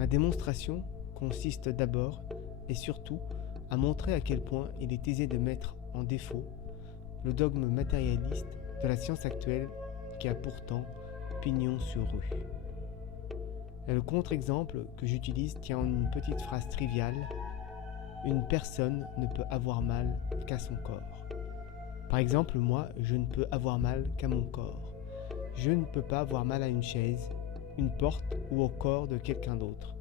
Ma démonstration consiste d'abord et surtout à montrer à quel point il est aisé de mettre en défaut le dogme matérialiste de la science actuelle qui a pourtant pignon sur rue. Et le contre-exemple que j'utilise tient en une petite phrase triviale: une personne ne peut avoir mal qu'à son corps. Par exemple, moi, je ne peux avoir mal qu'à mon corps. Je ne peux pas avoir mal à une chaise, une porte ou au corps de quelqu'un d'autre.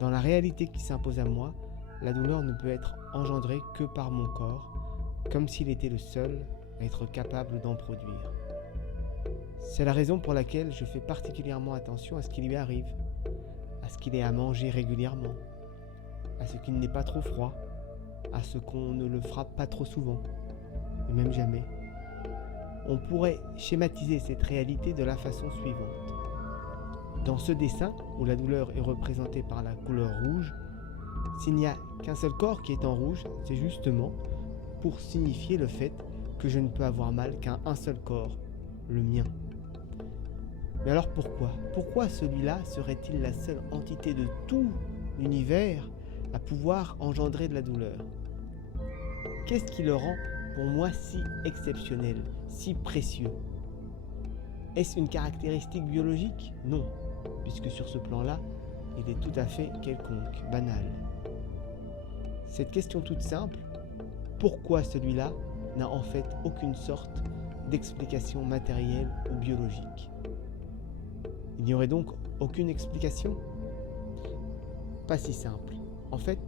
Dans la réalité qui s'impose à moi, la douleur ne peut être engendrée que par mon corps, comme s'il était le seul à être capable d'en produire. C'est la raison pour laquelle je fais particulièrement attention à ce qui lui arrive, à ce qu'il ait à manger régulièrement, à ce qu'il n'ait pas trop froid, à ce qu'on ne le frappe pas trop souvent, et même jamais. On pourrait schématiser cette réalité de la façon suivante. Dans ce dessin, où la douleur est représentée par la couleur rouge, s'il n'y a qu'un seul corps qui est en rouge, c'est justement pour signifier le fait que je ne peux avoir mal qu'à un seul corps, le mien. Mais alors pourquoi ? Pourquoi celui-là serait-il la seule entité de tout l'univers à pouvoir engendrer de la douleur ? Qu'est-ce qui le rend pour moi si exceptionnel, si précieux ? Est-ce une caractéristique biologique ? Non, puisque sur ce plan-là, il est tout à fait quelconque, banal. Cette question toute simple, pourquoi celui-là, n'a en fait aucune sorte d'explication matérielle ou biologique. Il n'y aurait donc aucune explication ? Pas si simple. En fait,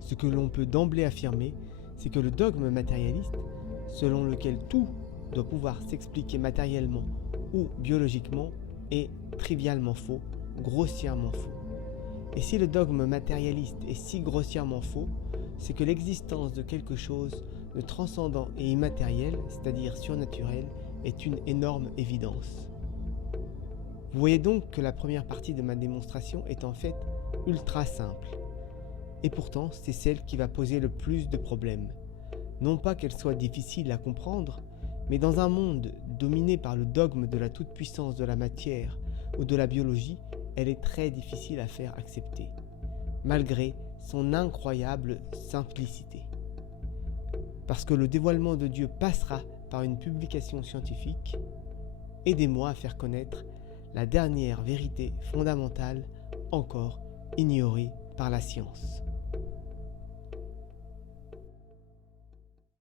ce que l'on peut d'emblée affirmer, c'est que le dogme matérialiste, selon lequel tout doit pouvoir s'expliquer matériellement ou biologiquement, est trivialement faux, grossièrement faux. Et si le dogme matérialiste est si grossièrement faux, c'est que l'existence de quelque chose de transcendant et immatériel, c'est-à-dire surnaturel, est une énorme évidence. Vous voyez donc que la première partie de ma démonstration est en fait ultra simple. Et pourtant, c'est celle qui va poser le plus de problèmes. Non pas qu'elle soit difficile à comprendre, mais dans un monde dominé par le dogme de la toute-puissance de la matière ou de la biologie, elle est très difficile à faire accepter, malgré son incroyable simplicité. Parce que le dévoilement de Dieu passera par une publication scientifique, aidez-moi à faire connaître la dernière vérité fondamentale encore ignorée par la science.